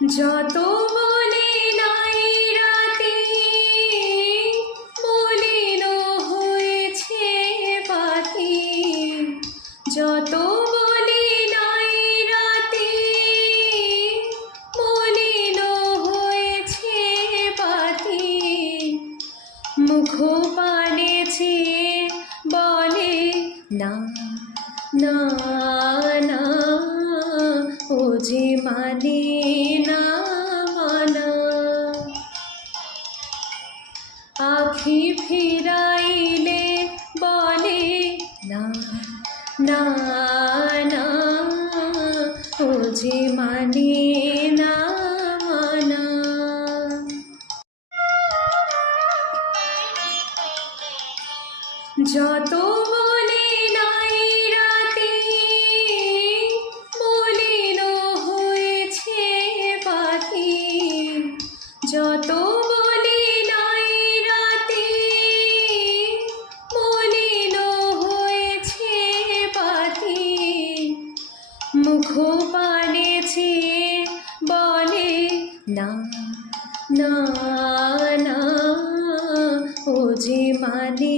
যত বলে নাই রাতে মলিন হয়েছে পাখি, যত বলে নাই রাতে মলিন হয়েছে পাখি, মুখ পানে চেয়ে বলে না না না, ও যে মানে না মানা। আখি ফিরাইলে বলে না না না, ও যে মানে না মানা। যত বলে নাই রাতে মলিন হয়েছে পাখি, যত বলে নাই রাতে মলিন হয়েছে পাখি, মুখ পানে চেয়ে বলে না না না, ও যে মানে